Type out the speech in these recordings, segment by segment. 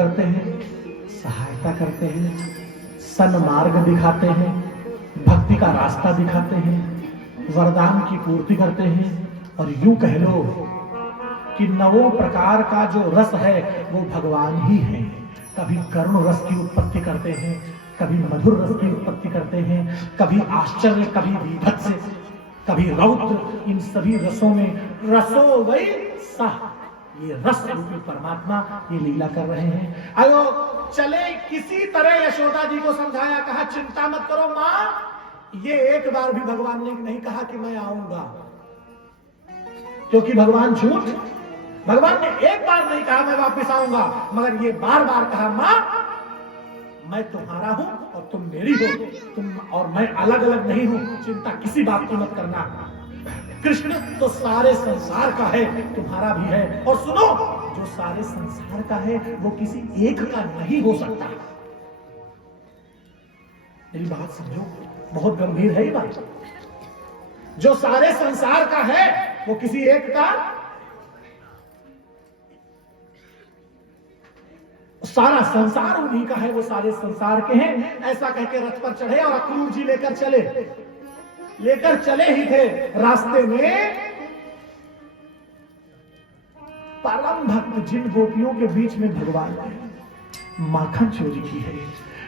करते हैं, सहायता करते हैं, सन्मार्ग दिखाते हैं, भक्ति का रास्ता दिखाते हैं, वरदान की पूर्ति करते हैं। और यूं कह लो कि नवों प्रकार का जो रस है वो भगवान ही है। कभी करुण रस की उत्पत्ति करते हैं, कभी मधुर रस की उत्पत्ति करते हैं, कभी आश्चर्य, कभी विभत्स, कभी रौद्र। इन सभी रसों में रसो वै सह, ये रस रूपी परमात्मा ये लीला कर रहे हैं। आयो चले किसी तरह यशोदा जी को समझाया, कहा चिंता मत करो मां। ये एक बार भी भगवान ने नहीं कहा कि मैं आऊंगा, क्योंकि भगवान झूठ, भगवान ने एक बार नहीं कहा मैं वापस आऊंगा, मगर ये बार बार कहा मां मैं तुम्हारा हूं और तुम मेरी हो, तुम और मैं अलग अलग नहीं हूं, चिंता किसी बात की मत करना। कृष्ण तो सारे संसार का है, तुम्हारा भी है। और सुनो, जो सारे संसार का है वो किसी एक का नहीं हो सकता। मेरी बात समझो, बहुत गंभीर है ये बात। जो सारे संसार का है वो किसी एक का, सारा संसार उन्हीं का है, वो सारे संसार के हैं। ऐसा कहकर रथ पर चढ़े और अक्रूर जी लेकर चले ही थे। रास्ते में परम भक्त जिन गोपियों के बीच में भगवान ने माखन चोरी की है,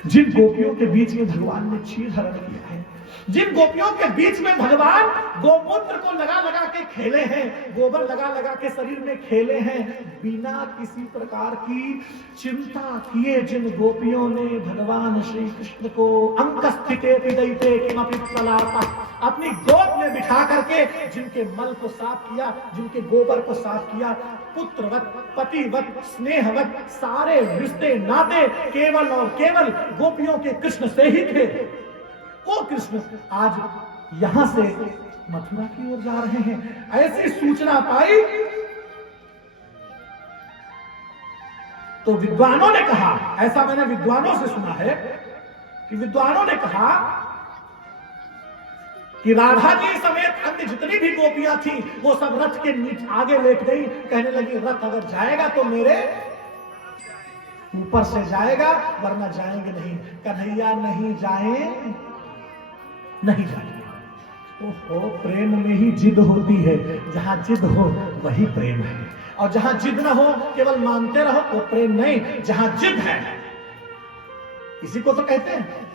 जिन गोपियों के बीच में भगवान ने क्षीर हरण किया है, जिन गोपियों के बीच में भगवान गोमूत्र को लगा लगा के खेले हैं, गोबर लगा लगा के शरीर में खेले हैं, बिना किसी प्रकार की चिंता किए जिन गोपियों ने भगवान श्री कृष्ण को अंकस्थिते पिदयिते किमपि प्रलापा, अपनी गोद में बिठा करके जिनके मल को साफ किया, जिनके गोबर को साफ किया, पुत्रवत, पतिवत, स्नेहवत सारे रिश्ते नाते केवल और केवल गोपियों के कृष्ण से ही थे। वो कृष्ण आज यहां से मथुरा की ओर जा रहे हैं। ऐसी सूचना पाई तो विद्वानों ने कहा, ऐसा मैंने विद्वानों से सुना है कि विद्वानों ने कहा कि राधा जी समेत अन्य जितनी भी गोपियां थी वो सब रथ के नीचे आगे लेट गई। कहने लगी रथ अगर जाएगा तो मेरे ऊपर से जाएगा, वरना जाएंगे नहीं। कन्हैया नहीं जाएंगे। ओहो, प्रेम में ही जिद होती है। जहां जिद हो वही प्रेम है, और जहां जिद ना हो केवल मानते रहो वो प्रेम नहीं। जहां जिद है, इसी को तो कहते हैं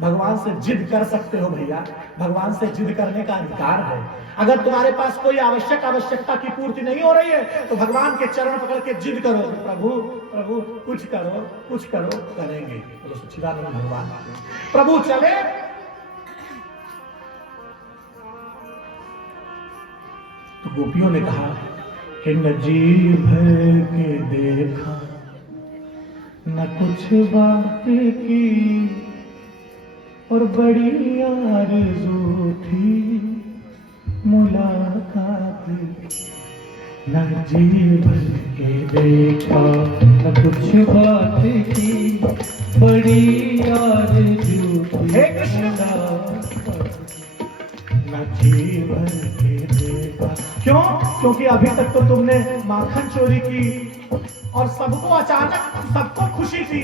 भगवान से जिद कर सकते हो भैया, भगवान से जिद करने का अधिकार है। अगर तुम्हारे पास कोई आवश्यकता की पूर्ति नहीं हो रही है तो भगवान के चरण पकड़ के जिद करो, प्रभु प्रभु कुछ करो, करेंगे। तो सच्चिदानंद भगवान प्रभु चले। तो गोपियों ने कहा कि न जी भर के देखा न कुछ बातें की, और बड़ी आरज़ू थी मुलाकात। न जी भर के देखा न कुछ बातें की, बड़ी आरज़ू थी न जी भर के देखा। क्यों? क्योंकि अभी तक तो तुमने माखन चोरी की और सबको अचानक सबको खुशी थी।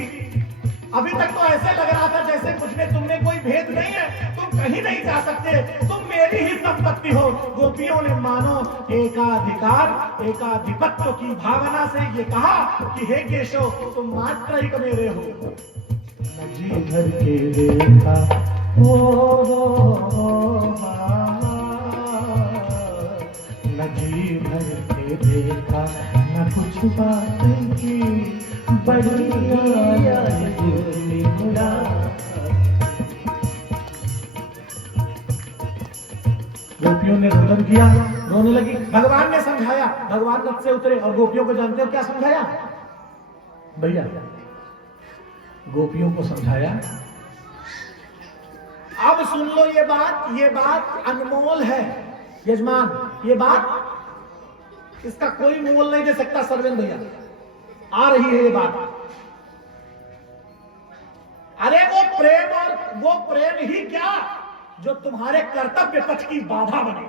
अभी तक तो ऐसे लग रहा था जैसे मुझमें तुमने कोई भेद नहीं है, तुम कहीं नहीं जा सकते, तुम मेरी ही संपत्ति हो। गोपियों ने मानो एकाधिपत्य की भावना से ये कहा कि हे केशव तुम मात्र ही मेरे हो। जी भर के देखा न जी भर के देखा न कुछ बात की, बड़ी गोपियों ने रुदन किया, रोने लगी। भगवान ने समझाया, भगवान रथ से उतरे और गोपियों को जानते हो क्या समझाया भैया? गोपियों को समझाया, अब सुन लो ये बात अनमोल है यजमान, ये बात इसका कोई मोल नहीं दे सकता। सरवेंद भैया आ रही है ये बात। अरे वो प्रेम ही क्या जो तुम्हारे कर्तव्य पथ की बाधा बने।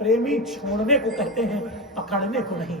प्रेमी छोड़ने को कहते हैं, पकड़ने को नहीं।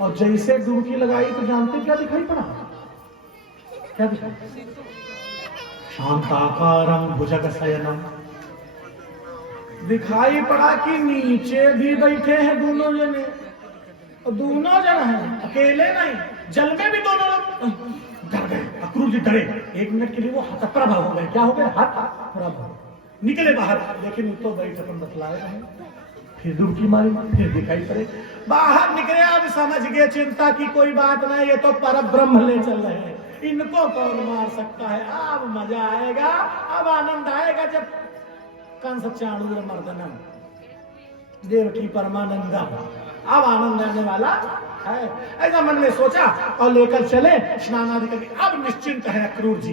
और जैसे डुबकी लगाई तो जानते क्या दिखाई पड़ा? क्या दिखाई? शांताकारं भुजगशयनम। दिखाई पड़ा कि नीचे भी बैठे हैं दोनों जने, और दोनों जन हैं, अकेले नहीं, जल में भी दोनों लोग डर गए। अक्रूर जी डरे, 1 मिनट के लिए वो हतप्रभ हो गए। क्या हो गए? हतप्रभ। निकले बाहर, लेकिन तो बैठ अपन बतलाए रहे, फिर डुबकी मारी, फिर दिखाई पड़े, बाहर निकले। अब समझ गए चिंता की कोई बात नहीं, ये तो परब्रह्म ले चल रहे हैं, इनको कौन मार सकता है। अब मजा आएगा, अब आनंद आएगा जब कंस चाणूर मर्दनम देवकी परमानंदम, अब आनंद आने वाला है। ऐसा मन में सोचा और लेकर चले स्नान आदि करके। अब निश्चिंत है अक्रूर जी।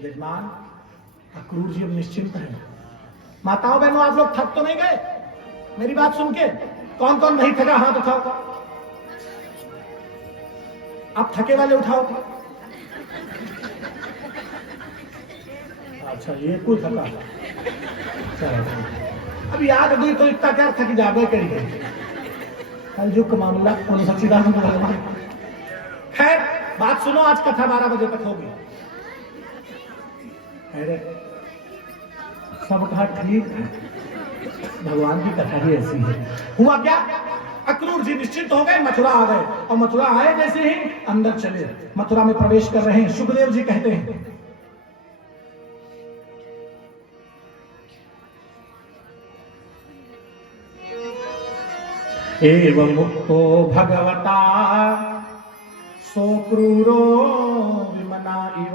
यजमान, अक्रूर जी अब निश्चिंत है। माताओं बहनों, आप लोग थक तो नहीं गए मेरी बात सुन के? कौन कौन नहीं थका हाथ उठाओ। आप थके वाले उठाओ। अच्छा, ये कुछ थका। अब याद हुई तो इतना क्या थक जाबे करिए। कल जो मामला उन सच्चिदानंद भगवान। खैर बात सुनो, आज कथा 12 बजे तक होगी। अरे सब कहा ठीक है, भगवान की कथा ही ऐसी है। हुआ क्या? अक्रूर जी निश्चिंत हो गए, मथुरा आ गए, और मथुरा आए जैसे ही अंदर चले, मथुरा में प्रवेश कर रहे हैं। सुखदेव जी कहते हैं, एवं मुक्तो भगवता सोक्रूरो विमना इव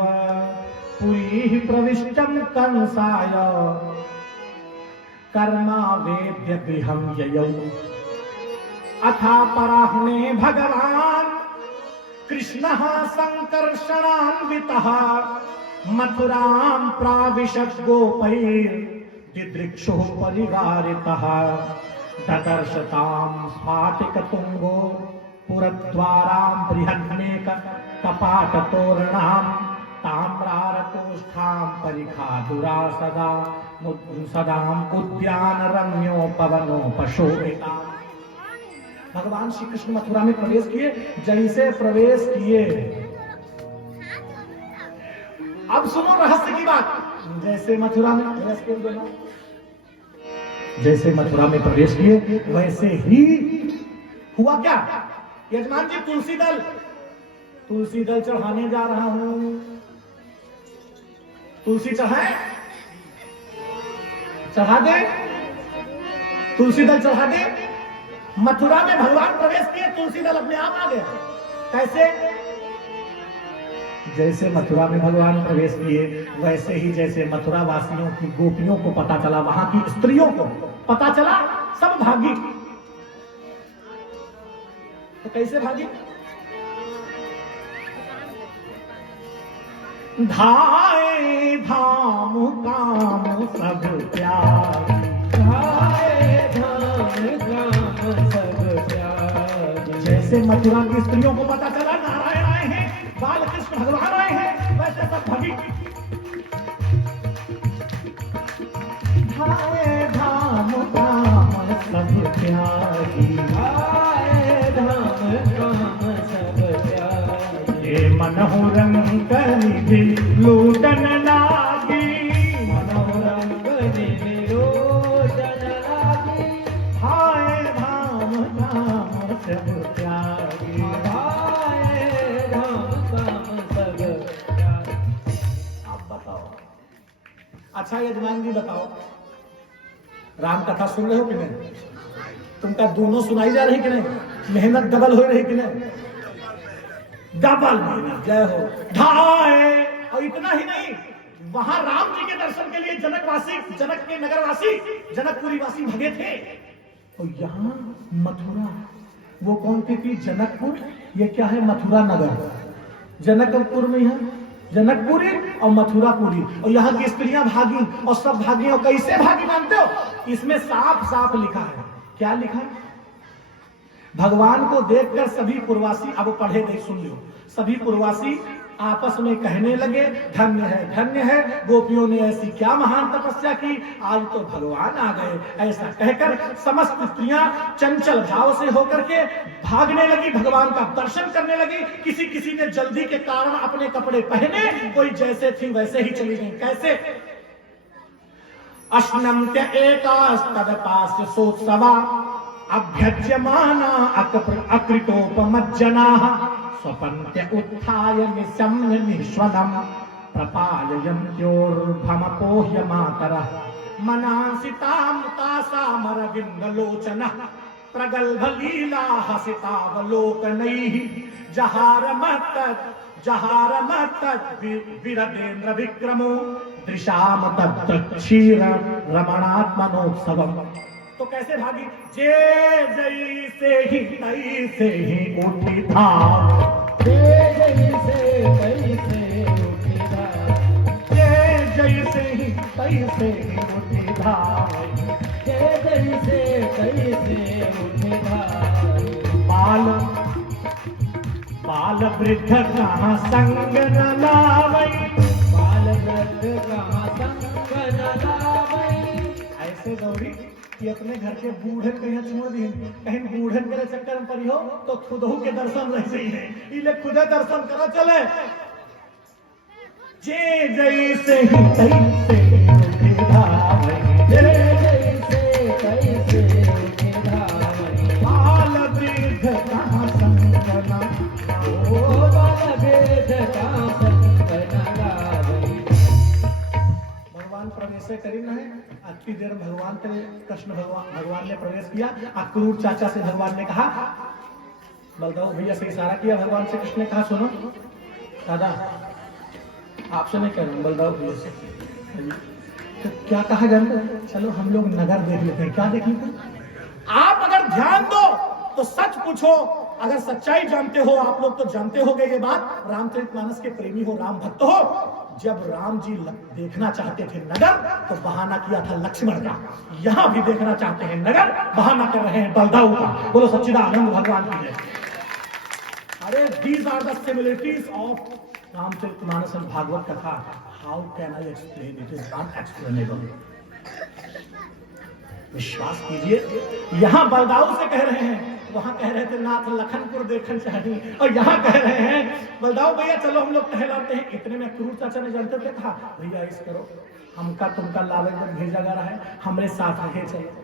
पुरी प्रविष्टम कंसाय कर्मा वेद्यपि हम ययौ अथा पराह्ने भगवान कृष्णः संकर्षणान्वितः मथुरां प्राविशत् गोपैर् दिदृक्षुः परिवारितः ददर्शतां स्फाटिकतुङ्गो पुरद्वारां बृहन्नेक कपाटतोरणां ताम्रारतोष्ठां परिखाधुरा सदाम् उद्यानरम्योपवनोपशोभितां। भगवान श्री कृष्ण मथुरा में प्रवेश किए। जैसे प्रवेश किए, अब सुनो रहस्य की बात। जैसे मथुरा में प्रवेश किए वैसे ही हुआ क्या? यजमान जी, तुलसी दल चढ़ाने जा रहा हूं। तुलसी चढ़ा दे, तुलसी दल चढ़ा दे। मथुरा में भगवान प्रवेश किए, तुलसी दल अपने आप आ गया। कैसे? जैसे मथुरा में भगवान प्रवेश किए वैसे ही जैसे मथुरा वासियों की गोपियों को पता चला, वहां की स्त्रियों को पता चला, सब भागी। तो कैसे भागी? धाए धाम काम सब त्यागी, धाए धाम काम सब त्यागी। जैसे मथुरा की स्त्रियों को पता चला नारायण आए हैं, बाल कृष्ण भगवान आए हैं, वैसे सब भागी। धाए धाम काम सब त्यागी, धाए धाम काम सब त्यागी। ये मनोरंग निधि लूटन लागी, मनोरंग निधि लूटन लागी। धाए धाम काम सब त्यागी, धाए धाम काम सब त्यागी। आप बताओ। अच्छा यजमान जी बताओ, राम कथा सुन रहे हो कि नहीं? तुमका दोनों सुनाई जा रही कि नहीं? मेहनत डबल हो रही कि नहीं? डबल मेहनत। जय हो। ढाए। और इतना ही नहीं, वहां राम जी के दर्शन के लिए जनक के नगरवासी, जनकपुरी वासी भगे थे। और यहाँ मथुरा, वो कौन थी? जनकपुर। ये क्या है? मथुरा नगर। जनकपुर में यहाँ जनकपुरी और मथुरापुरी, और यहाँ की स्त्रियां भागी और सब भागी। और कैसे भागी जानते हो? इसमें साफ साफ लिखा है। क्या लिखा है? भगवान को देखकर सभी पुरवासी, अब पढ़े नहीं सुन लो, सभी पुरवासी आपस में कहने लगे, धन्य है, गोपियों ने ऐसी क्या महान तपस्या की, आज तो भगवान आ गए। ऐसा कहकर समस्त स्त्रियां चंचल भाव से होकर के भागने लगी, भगवान का दर्शन करने लगी। किसी किसी ने जल्दी के कारण अपने कपड़े पहने, कोई जैसे थी वैसे ही चली गई। कैसे? अश्नन्त्य एकास्तदपास्य सोत्सवा अभ्यज्यमाना अकृतोपमज्जनाः स्वपन्त्य उत्थाय निशम्य निश्वदम् प्रपालयन्त्योर्भमपोह्य मातरः मनासितामुतासामरविन्दलोचनः प्रगल्भलीला हसितावलोकनैः जहारमत्तत् विरदेन्द्र विक्रमो दृशाम तत्क्षीर रमणात्मनोत्सवम्। तो कैसे भागी? जे जैसे ही तैसे ही उठी धाम, जे जैसे तैसे उठी धाम, जे जैसे ही तैसे उठी धाम, जे जैसे तैसे उठी धाम। बाल वृद्ध कहाँ संग न लावई, बाल वृद्ध कहाँ संग न लावई। ऐसे दौड़ी कि अपने घर के बूढ़न के यहाँ छोड़ दी, कहीं बूढ़न के चक्कर में पड़ी हो तो खुदहू के दर्शन रह सही है, इले खुदे दर्शन करो चले। जे जैसे ही तैसे उठे धावई, जे जैसे तैसे उठे धावई। बाल वृद्ध कहाँ संग न, ओ बाल वृद्ध कहाँ संग न लावई। भगवान प्रवेश करी न है, अति देर भगवान कृष्ण भगवान ने प्रवेश किया। अक्रूर चाचा से भगवान ने कहा, बलदाऊ भैया से इशारा किया भगवान से, कृष्ण ने कहा सुनो दादा, आपसे नहीं कह रहा हूं, बलदाऊ भैया से। तो क्या कहा जानते? चलो हम लोग नगर देख लेते हैं। क्या देख लेते हैं? आप अगर ध्यान दो तो सच पूछो, अगर सच्चाई जानते हो आप लोग तो जानते होगे ये बात, रामचरितमानस के प्रेमी हो, राम भक्त हो। जब राम जी देखना चाहते थे नगर तो बहाना किया था लक्ष्मण का, यहां भी देखना चाहते हैं नगर, बहाना कर रहे हैं बलदाऊ का। बोलो सच्चिदानंद भगवान की जय। अरे these are the similarities of Ramcharitmanas and Bhagwat Katha. How can I explain? It is unexplainable. विश्वास कीजिए, यहां बलदाऊ से कह रहे हैं, वहां कह रहे थे नाथ लखनपुर देखन चाहिए, और यहाँ कह रहे हैं बलदाऊ भैया चलो हम लोग टहलाते हैं। इतने में क्रूर चाचा ने जानते थे, कहा भैया इस करो, हमका तुमका लावे भेजा जा रहा है, हमरे साथ आगे चलो।